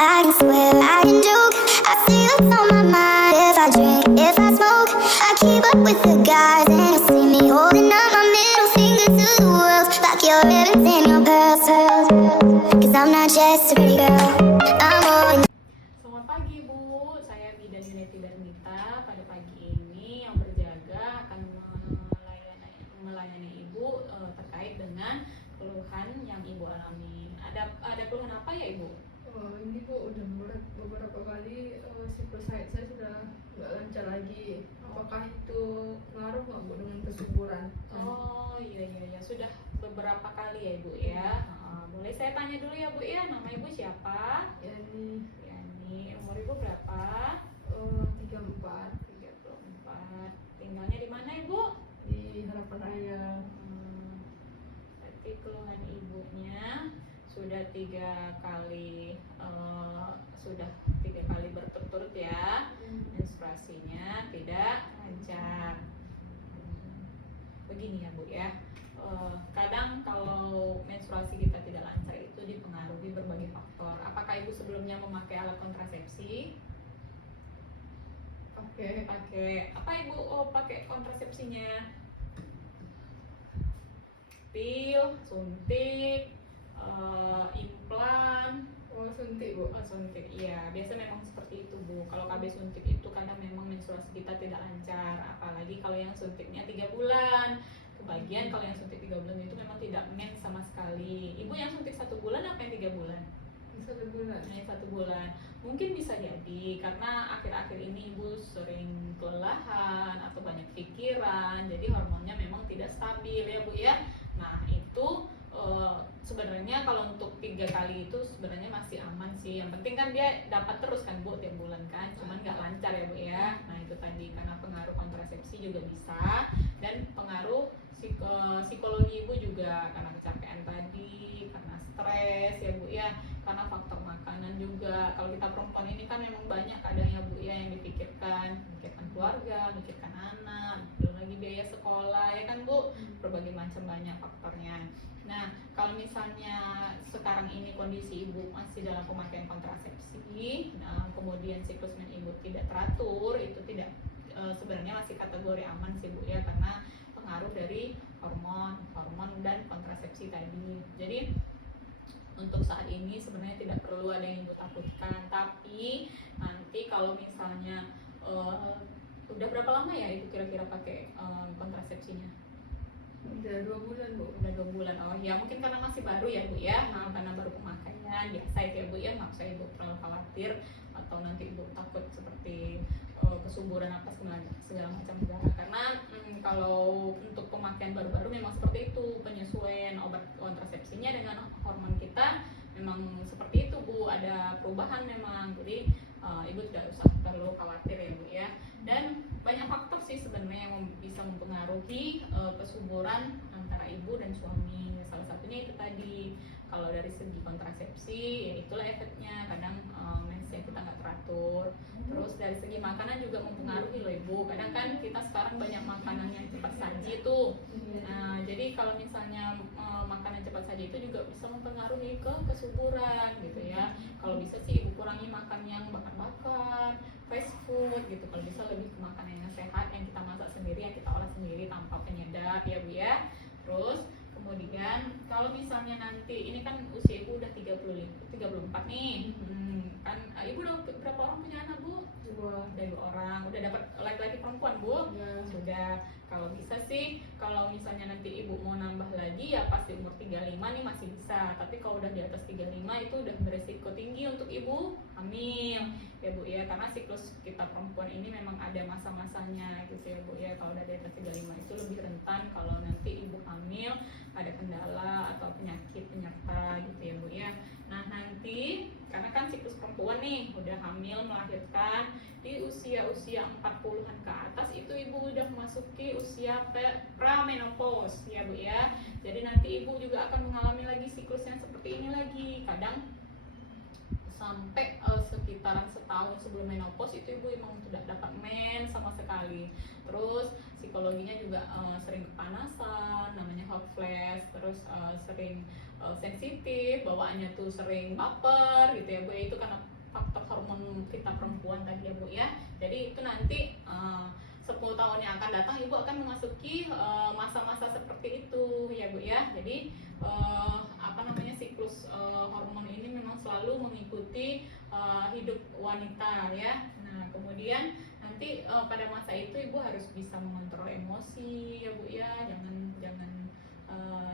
I can swear, I can joke. I see what's on my mind. If I drink, if I smoke, I keep up with the guys, and you see me holding up my middle finger to the world. Like your ribbons and your pearls, pearls. Cause I'm not just a pretty girl, I'm more than. Selamat pagi Bu, saya Bidan Yuneti Darmita. Pada pagi ini yang berjaga akan melayani Ibu terkait dengan keluhan yang Ibu alami. Ada keluhan apa ya Ibu? Ini Bu, udah beberapa kali siklus haid saya sudah nggak lancar lagi. Apakah itu ngaruh nggak Bu dengan kesuburan? Oh iya, sudah beberapa kali ya Ibu ya. Boleh saya tanya dulu ya Bu ya, nama Ibu siapa? Yani, umur Ibu berapa? 34. 34. Tinggalnya di mana Ibu? Di Harapan Raya. Berarti keluhan Ibunya sudah tiga kali berturut-turut ya, menstruasinya tidak lancar. Begini ya Bu ya, kadang kalau menstruasi kita tidak lancar itu dipengaruhi berbagai faktor. Apakah Ibu sebelumnya memakai alat kontrasepsi? Pakai apa Ibu? Pakai kontrasepsinya pil, suntik, implan. Suntik Bu. Suntik, iya. Biasa memang seperti itu Bu. Kalau KB suntik itu kadang memang menstruasi kita tidak lancar. Apalagi kalau yang suntiknya 3 bulan. Kebagian kalau yang suntik 3 bulan itu memang tidak mens sama sekali. Ibu yang suntik 1 bulan apa yang 3 bulan? 1 bulan. Yang 1 bulan. Mungkin bisa jadi karena akhir-akhir ini Ibu sering kelelahan atau banyak pikiran. Jadi hormonnya memang tidak stabil ya Bu ya. Nah itu sebenarnya kalau untuk 3 kali itu sebenarnya masih aman sih. Yang penting kan dia dapat terus kan Bu tiap bulan kan, cuman nggak lancar ya Bu ya. Nah itu tadi karena pengaruh kontrasepsi juga bisa, dan pengaruh psikologi Ibu juga karena kecapean tadi, karena stres ya Bu ya, karena faktor makanan juga. Kalau kita perempuan ini kan memang banyak kadang ya Bu ya yang dipikirkan keluarga, mikirkan anak, belum lagi biaya sekolah ya kan Bu, berbagai macam banyak faktornya. Nah, kalau misalnya sekarang ini kondisi Ibu masih dalam pemakaian kontrasepsi, nah, kemudian siklus men Ibu tidak teratur, itu tidak sebenarnya masih kategori aman sih Bu ya, karena pengaruh dari hormon dan kontrasepsi tadi. Jadi untuk saat ini sebenarnya tidak perlu ada yang Ibu takutkan. Tapi nanti kalau misalnya udah berapa lama ya Ibu kira-kira pakai kontrasepsinya? Udah 2 bulan Bu. Udah 2 bulan. Oh ya, mungkin karena masih baru ya Bu ya. Nah, karena baru pemakaian biasa ya Bu ya, nggak usah Ibu terlalu khawatir atau nanti Ibu takut seperti kesuburan apa segala macam enggak. Karena kalau untuk pemakaian baru-baru memang seperti itu, penyesuaian obat kontrasepsinya dengan hormon kita memang seperti itu Bu, ada perubahan memang. Jadi Ibu tidak usah perlu khawatir ya Bu ya. Dan banyak faktor sih sebenarnya yang bisa mempengaruhi kesuburan antara Ibu dan suami. Salah satunya itu tadi, kalau dari segi kontrasepsi ya itulah efeknya, kadang mensnya kita nggak teratur. Terus dari segi makanan juga mempengaruhi loh Ibu. Kadang kan kita sekarang banyak makanan yang cepat saji tuh. Nah, jadi kalau misalnya makanan cepat saji itu juga bisa mempengaruhi ke kesuburan gitu ya. Kalau bisa sih Ibu kurangi makan yang bakar-bakar, fast food gitu. Kalau bisa lebih ke makanan yang sehat, yang kita masak sendiri, yang kita olah sendiri tanpa penyedap ya Bu ya. Terus kemudian kalau misalnya nanti ini kan usia Ibu udah 34 nih. Kan Ibu udah berapa orang punya anak Bu? 2 orang. Udah dapat laki-laki perempuan Bu? Ya. Sudah. Kalau bisa sih, kalau misalnya nanti Ibu mau nambah lagi ya pasti umur 35 nih masih bisa. Tapi kalau udah di atas 35 itu udah beresiko tinggi untuk Ibu hamil ya Bu ya, karena siklus kita perempuan ini memang ada masa-masanya gitu ya Bu ya. Kalau udah di atas 35 itu lebih rentan kalau nanti Ibu hamil ada kendala atau penyakit penyerta gitu ya Bu ya. Nah nanti karena kan siklus perempuan nih udah hamil melahirkan di usia 40-an ke atas, itu Ibu udah memasuki usia pramenopause ya Bu ya. Jadi nanti Ibu juga akan mengalami lagi siklus yang seperti ini lagi. Kadang sampai sekitaran setahun sebelum menopause itu Ibu emang tidak dapat mens sama sekali. Terus psikologinya juga sering kepanasan, namanya hot flash, terus sering sensitif, bawaannya tuh sering baper gitu ya Bu. Itu karena perempuan tadi ya Bu ya. Jadi itu nanti 10 tahun yang akan datang ibu akan memasuki masa-masa seperti itu ya Bu ya. Jadi siklus hormon ini memang selalu mengikuti hidup wanita ya. Nah kemudian nanti pada masa itu ibu harus bisa mengontrol emosi ya Bu ya.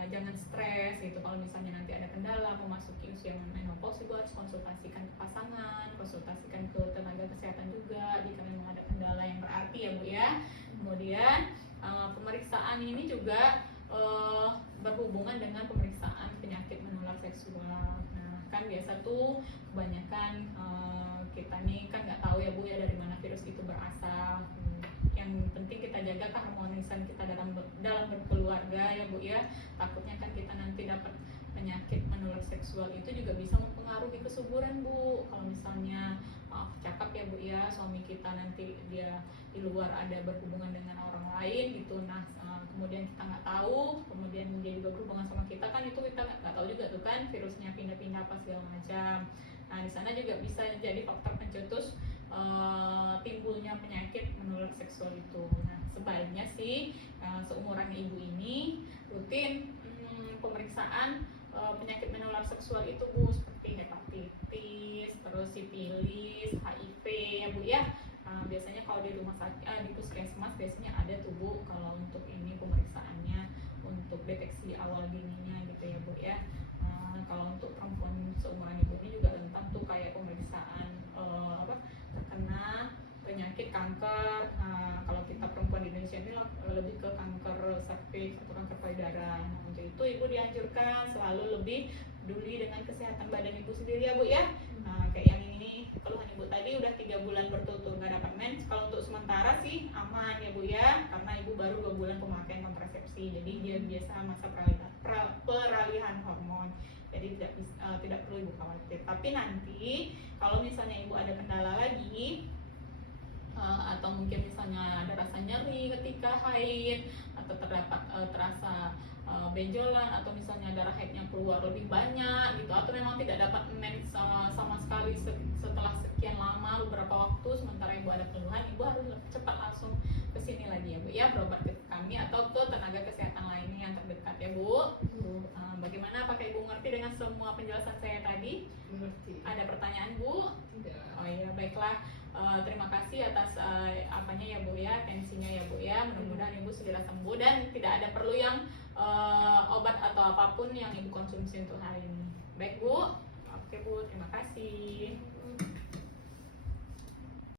Jangan stres gitu. Kalau misalnya nanti ada kendala memasuki usia menopause, ibu harus konsultasikan ke pasangan, konsultasikan ke tenaga kesehatan juga jika memang ada kendala yang berarti ya Bu ya. Kemudian pemeriksaan ini juga berhubungan dengan pemeriksaan penyakit menular seksual. Nah kan biasa tuh kebanyakan kita nih kan nggak tahu ya Bu ya dari mana virus itu berasal. Yang penting kita jaga keharmonisan kita dalam berkeluarga ya Bu ya. Takutnya kan kita nanti dapat penyakit menular seksual itu juga bisa mempengaruhi kesuburan Bu. Kalau misalnya cakap ya Bu ya, suami kita nanti dia di luar ada berhubungan dengan orang lain gitu. Nah kemudian kita nggak tahu, kemudian dia juga berhubungan sama kita, kan itu kita nggak tahu juga tuh kan virusnya pindah-pindah apa segala macam. Nah di sana juga bisa jadi faktor pencetus timbulnya penyakit menular seksual itu. Nah sebaiknya sih seumurannya ibu ini rutin pemeriksaan penyakit menular seksual itu Bu, seperti hepatitis, terus sifilis, HIV ya Bu ya. Biasanya kalau di rumah sakit, di puskesmas biasanya ada tuh Bu kalau untuk ini pemeriksaannya untuk deteksi awal dininya gitu ya Bu ya. Kalau untuk perempuan seumuran ibu ini juga rentan tuh kayak pemeriksaan terkena penyakit kanker. Nah, kalau kita perempuan di Indonesia ini lebih ke kanker serviks atau kanker payudara. Nah, untuk itu ibu dianjurkan selalu lebih peduli dengan kesehatan badan ibu sendiri ya Bu ya. Nah, kayak yang ini keluhan ibu tadi udah 3 bulan berturut-turut nggak dapat mens. Kalau untuk sementara sih aman ya Bu ya, karena ibu baru 2 bulan pemakaian kontrasepsi. Jadi dia biasa masa peralihan hormon. Jadi tidak perlu ibu khawatir. Tapi nanti kalau misalnya ibu ada kendala lagi atau mungkin misalnya ada rasa nyeri ketika haid atau terasa benjolan atau misalnya darah haidnya keluar lebih banyak gitu, atau memang tidak dapat mens sama sekali setelah sekian lama beberapa waktu, sementara ibu ada keluhan, ibu harus cepat langsung ke sini lagi ya Bu ya, berobat ke kami atau ke tenaga kesehatan lainnya yang terdekat ya Bu. Bagaimana, apakah ibu ngerti dengan semua penjelasan saya tadi? Mengerti. Ada pertanyaan Bu? Tidak. Oh iya, baiklah. Terima kasih atas apanya ya Bu ya, atensinya ya Bu ya. Mudah-mudahan ibu segera sembuh dan tidak ada perlu yang obat atau apapun yang ibu konsumsi untuk hari ini. Baik Bu. Oke Bu, terima kasih.